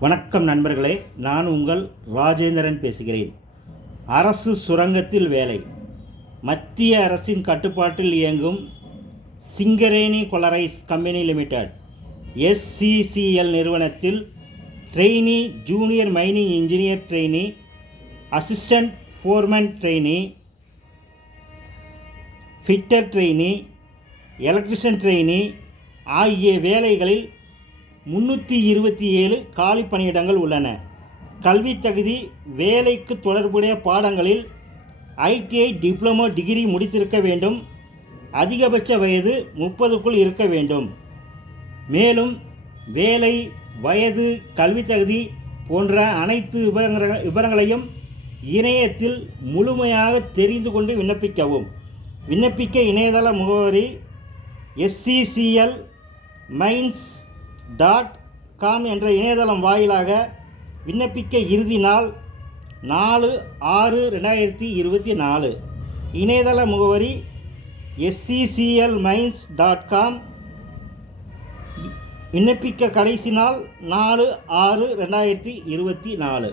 வணக்கம் நண்பர்களே, நான் உங்கள் ராஜேந்திரன் பேசுகிறேன். அரசு சுரங்கத்தில் வேலை. மத்திய அரசின் கட்டுப்பாட்டில் இயங்கும் Singareni collieries company limited SCCL நிறுவனத்தில் trainee, junior mining engineer trainee, assistant foreman trainee, fitter trainee, electrician trainee ஆகிய வேலைகளில் 327 காலி பணியிடங்கள் உள்ளன. கல்வி தகுதி: வேலைக்கு தொடர்புடைய பாடங்களில் ITI டிப்ளமோ டிகிரி முடித்திருக்க வேண்டும். அதிகபட்ச வயது 30க்குள் இருக்க வேண்டும். மேலும் வேலை, வயது, கல்வி தகுதி போன்ற அனைத்து விவரங்களையும் இணையத்தில் முழுமையாக தெரிந்து கொண்டு விண்ணப்பிக்கவும். விண்ணப்பிக்க இணையதள முகவரி SCCLmines.com என்ற இணையதளம் வாயிலாக விண்ணப்பிக்க இறுதி நாள் 4/6/2024. இணையதள முகவரி SCCLmines.com. விண்ணப்பிக்க கடைசி நாள் 4/6/2024.